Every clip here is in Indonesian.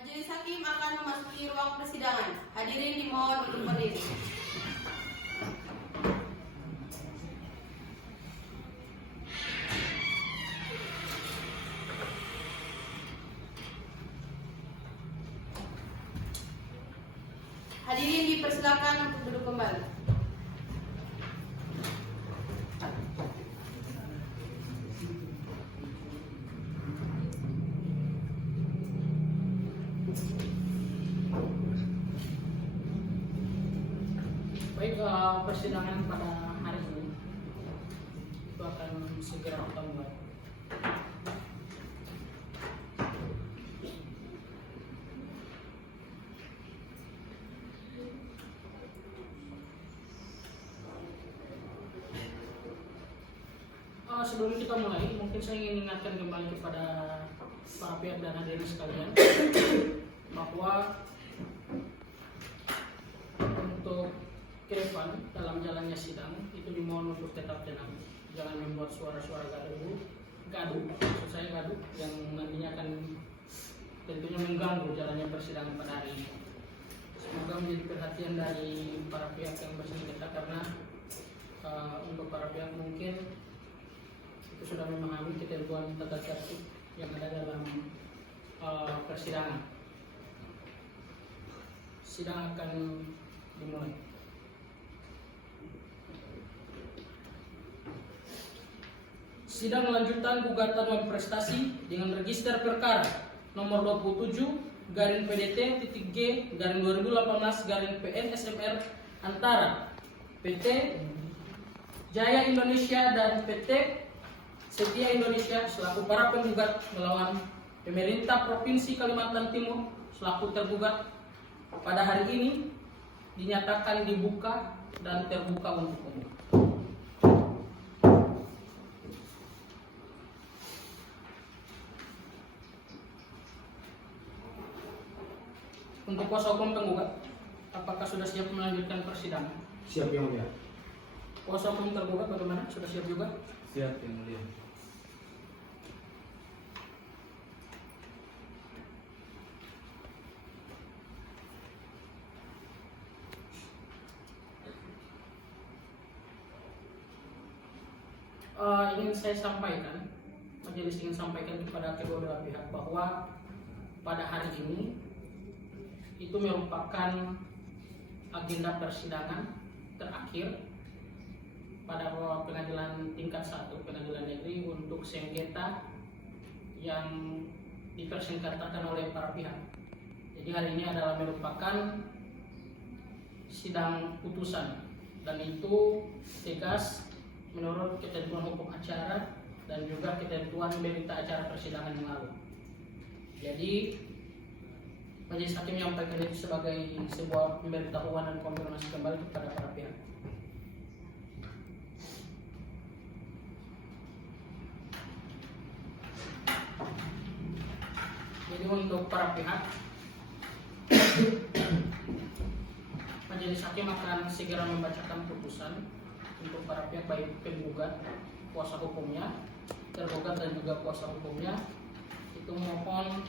Majelis Hakim akan memasuki ruang persidangan. Hadirin dimohon untuk berdiri. Hadirin dipersilakan untuk duduk kembali. Baik, persidangan pada hari ini itu akan segera kita mulai. Sebelum kita mulai, mungkin saya ingin ingatkan kembali kepada para pihak dan hadirin sekalian bahwa untuk ke depan dalam jalannya sidang itu dimohon untuk tetap tenang, jangan membuat suara-suara gaduh, maksud saya gaduh yang nantinya akan tentunya mengganggu jalannya persidangan pada hari ini. Semoga menjadi perhatian dari para pihak yang bersengketa karena untuk para pihak mungkin itu sudah memahami ketentuan tata tertib yang ada dalam persidangan. Sidang akan dimulai. Sidang lanjutan gugatan non prestasi dengan register perkara nomor 27-PDT-G-2018-PN SMR antara PT Jaya Indonesia dan PT Setia Indonesia selaku para penggugat melawan pemerintah Provinsi Kalimantan Timur selaku tergugat pada hari ini dinyatakan dibuka dan terbuka untuk umum. Untuk kuasa hukum penggugat, apakah sudah siap melanjutkan persidangan? Siap yang mulia. Kuasa hukum tergugat bagaimana? Sudah siap juga? Siap yang mulia. Ingin saya sampaikan, majelis ingin sampaikan kepada kedua belah pihak bahwa pada hari ini itu merupakan agenda persidangan terakhir pada pengadilan tingkat 1 pengadilan negeri untuk sengketa yang dipersengketakan oleh para pihak. Jadi hari ini adalah merupakan sidang putusan dan itu tegas menurut ketentuan hukum acara dan juga ketentuan berita acara persidangan yang lalu. Jadi majelis hakim menyampaikan itu sebagai sebuah pemberitahuan dan konfirmasi kembali kepada para pihak. Jadi untuk para pihak, majelis hakim akan segera membacakan putusan untuk para pihak baik penggugat, kuasa hukumnya, tergugat dan juga kuasa hukumnya. Itu mohon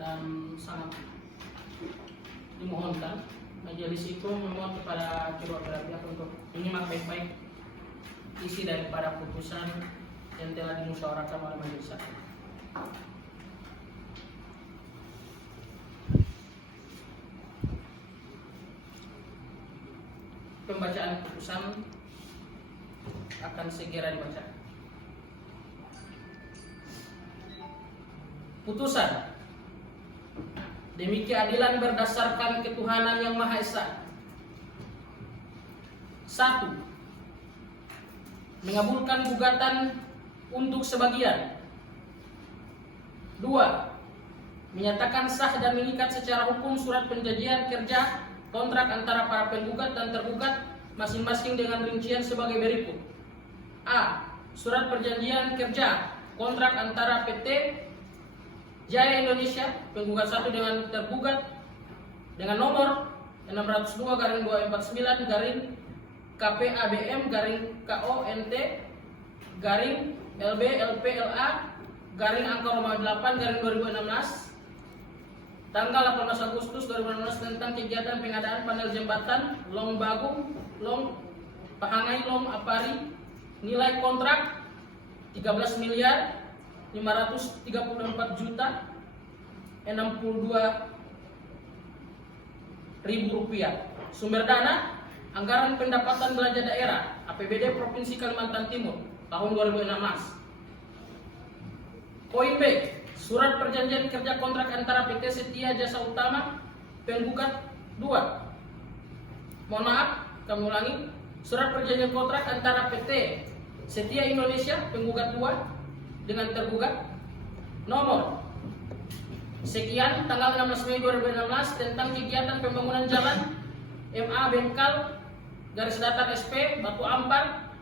dan sangat dimohonkan majelis itu memohon kepada kedua belah pihak untuk menyimak baik-baik isi daripada putusan yang telah dimusyawarahkan oleh majelis hakim. Pembacaan putusan akan segera dibaca. Putusan. Demi keadilan berdasarkan ketuhanan yang Maha Esa. 1. Mengabulkan gugatan untuk sebagian. 2. Menyatakan sah dan mengikat secara hukum surat perjanjian kerja kontrak antara para penggugat dan tergugat masing-masing dengan rincian sebagai berikut. A. Surat perjanjian kerja kontrak antara PT Jaya Indonesia penggugat 1 dengan tergugat dengan nomor 602/249 KPABM KONT LB LPLA angka Roma 8 2016 tanggal 18 Agustus 2016 tentang kegiatan pengadaan panel jembatan Long Bagung, Long Pahangai, Long Apari, nilai kontrak 13 miliar 534 juta 62.000 rupiah. Sumber dana anggaran pendapatan belanja daerah APBD Provinsi Kalimantan Timur tahun 2016. Poin B, surat perjanjian kerja kontrak antara PT Setia Jasa Utama penggugat 2. Mohon maaf, kami ulangi. Surat perjanjian kontrak antara PT Setia Indonesia penggugat 2 dengan tergugat nomor sekian tanggal 16 Mei 2016 tentang kegiatan pembangunan jalan MA Bengkal garis datar SP Batu Ampar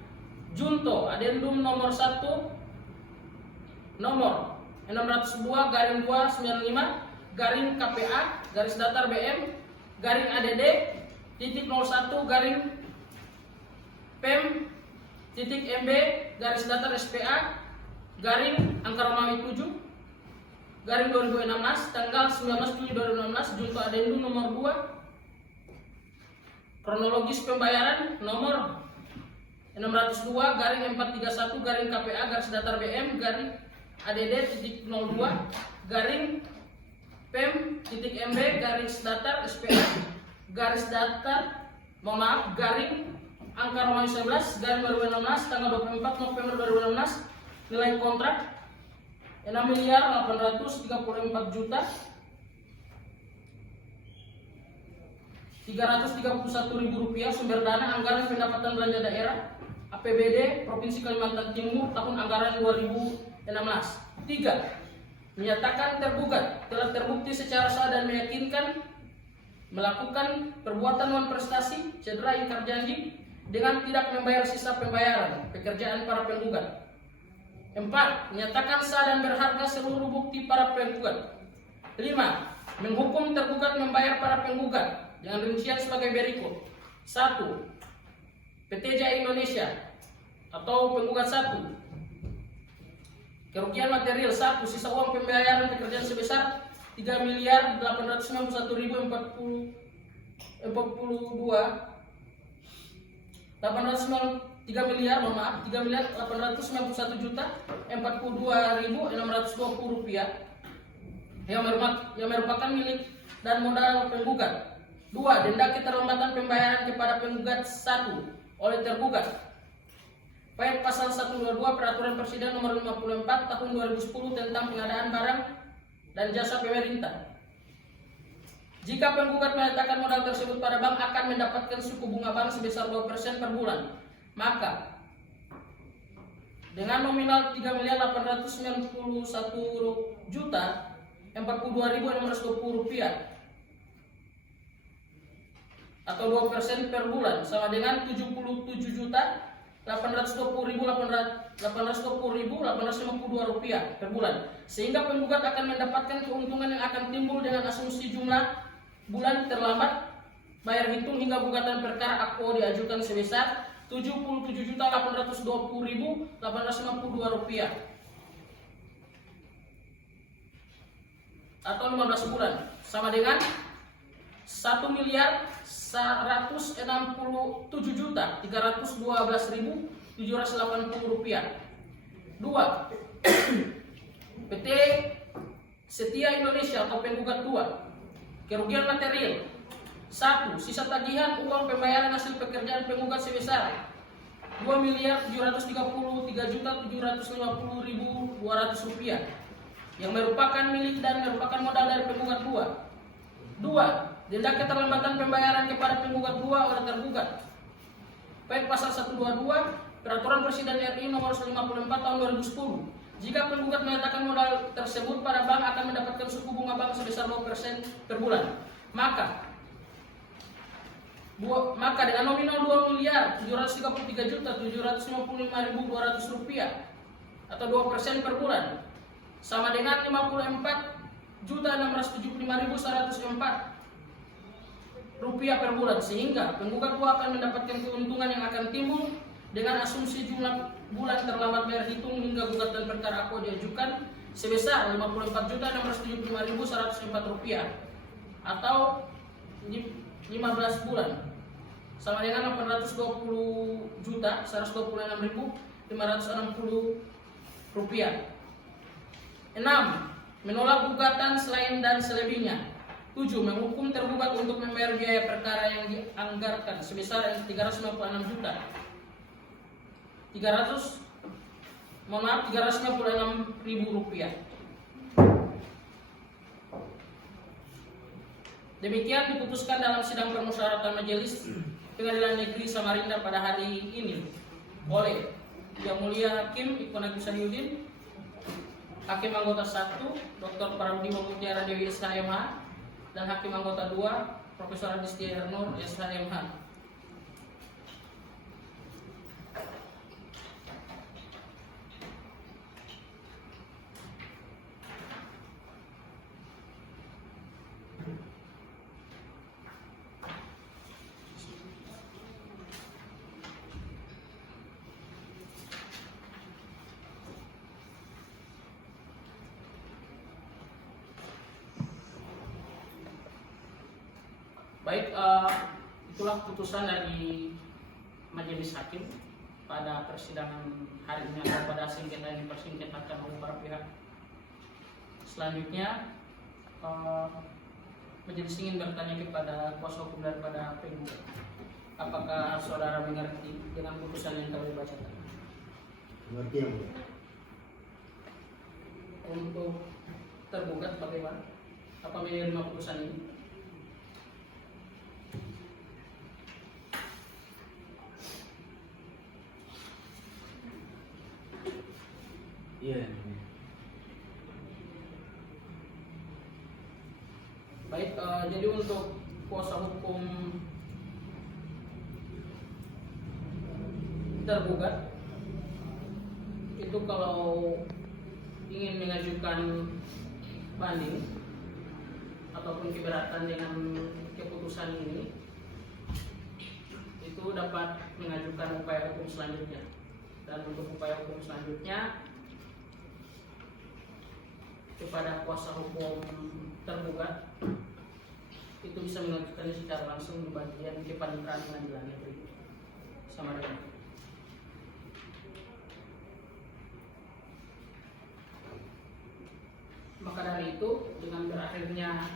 Junto Adendum nomor 1 nomor 602/295 garing KPA garis datar BM garing ADD titik 01 garing PEM titik MB garis datar SPA garing angka Romawi 7 garing 2016 tanggal 19 Juli 2016 Junto Adendum nomor 2 kronologis pembayaran nomor 602 garing 431 garing KPA garis datar BM garing ADD titik 02 garing PEM titik MB garis datar SPA garis datar mohon maaf garing angka Romawi 11 garing 2016 tanggal 24 November 2016 nilai kontrak 6 miliar 834 juta 331.000 rupiah. Sumber dana anggaran pendapatan belanja daerah APBD Provinsi Kalimantan Timur tahun anggaran 2016. 3. Menyatakan tergugat telah terbukti secara sah dan meyakinkan melakukan perbuatan non prestasi, cedera, ingkar janji dengan tidak membayar sisa pembayaran pekerjaan para penggugat. 4. Menyatakan sah dan berharga seluruh bukti para penggugat. 5. Menghukum tergugat membayar para penggugat dengan rincian sebagai berikut. 1. PT Jaya Indonesia atau penggugat 1. Kerugian material 1. Sisa uang pembayaran pekerjaan sebesar 3.891.042 3.891.042.042.620 rupiah yang merupakan milik dan modal penggugat. 2. Denda keterlambatan pembayaran kepada penggugat 1 oleh tergugat. Baik pasal 122 Peraturan Presiden Nomor 54 Tahun 2010 tentang pengadaan barang dan jasa pemerintah. Jika penggugat menyatakan modal tersebut pada bank akan mendapatkan suku bunga bank sebesar 2% per bulan, maka dengan nominal 3.891.042.620 rupiah atau 2% per bulan sama dengan 77.820.852 rupiah per bulan, sehingga penggugat akan mendapatkan keuntungan yang akan timbul dengan asumsi jumlah bulan terlambat bayar hitung hingga gugatan perkara akpo diajukan sebesar 77.820.852 rupiah atau 15 bulan sama dengan 1.167.312.780 rupiah. 2. PT Setia Indonesia atau penggugat 2. Kerugian material 1. Sisa tagihan uang pembayaran hasil pekerjaan penggugat sebesar 2.733.750.200 rupiah yang merupakan milik dan merupakan modal dari penggugat 2. 2. Denda keterlambatan pembayaran kepada penggugat 2 oleh tergugat. Baik pasal 122 Peraturan Presiden RI Nomor 54 Tahun 2010. Jika penggugat menyatakan modal tersebut pada bank akan mendapatkan suku bunga bank sebesar 2% per bulan, maka dengan nominal 2.733.755.200 rupiah atau 2% per bulan sama dengan 54.675.104 rupiah per bulan, sehingga penggugat 2 akan mendapatkan keuntungan yang akan timbul dengan asumsi jumlah bulan terlambat bayar hitung hingga gugatan perkara akpo diajukan sebesar Rp54.675.104 atau 15 bulan sama dengan Rp820.126.560. 6. Menolak gugatan selain dan selebihnya. 7. Menghukum tergugat untuk membayar biaya perkara yang dianggarkan sebesar Rp356.000. Demikian diputuskan dalam sidang permusyawaratan Majelis Pengadilan Negeri Samarinda pada hari ini oleh Yang Mulia Hakim Ikon Agus Saniuddin, Hakim Anggota 1 Dr. Parabudi Mutiara Dewi SHMH, dan Hakim Anggota 2 Profesor Adistia Ernur SHMH. Baik, itulah putusan dari Majelis Hakim pada persidangan hari ini atau pada sengketa yang dipersengketakan oleh para pihak. Selanjutnya, Majelis ingin bertanya kepada kuasa hukum daripada penggugat, apakah saudara mengerti dengan putusan yang telah dibacakan? Mengerti yang mulia. Untuk tergugat bagaimana? Apa menerima putusan ini? Iya yang mulia. Baik, jadi untuk kuasa hukum tergugat itu kalau ingin mengajukan banding ataupun keberatan dengan keputusan ini, itu dapat mengajukan upaya hukum selanjutnya. Dan untuk upaya hukum selanjutnya kepada kuasa hukum tergugat itu bisa mengajukannya secara langsung di bagian kepaniteraan Pengadilan Negeri Samarinda. Maka dari itu, dengan berakhirnya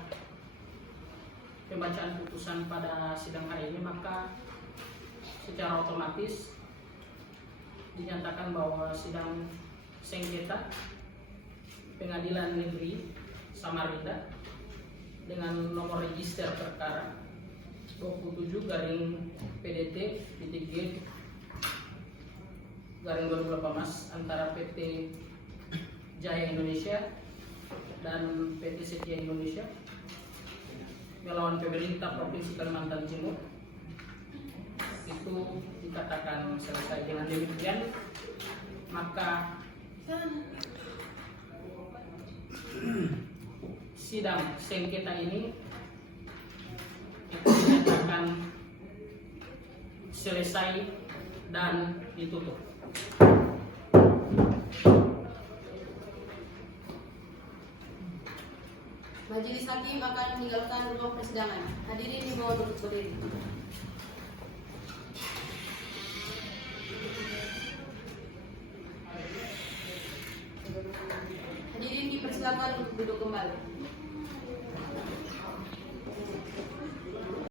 pembacaan putusan pada sidang hari ini, maka secara otomatis dinyatakan bahwa sidang sengketa Pengadilan Negeri Samarinda dengan nomor register perkara 27-PDT-G-2018 antara PT Jaya Indonesia dan PT Setia Indonesia melawan pemerintah Provinsi Kalimantan Timur itu dikatakan selesai. Dengan demikian, maka sidang sengketa ini itu dinyatakan selesai dan ditutup. Majelis Hakim akan meninggalkan ruang persidangan. Hadirin dimohon untuk berdiri. Hadirin dipersilakan untuk duduk kembali.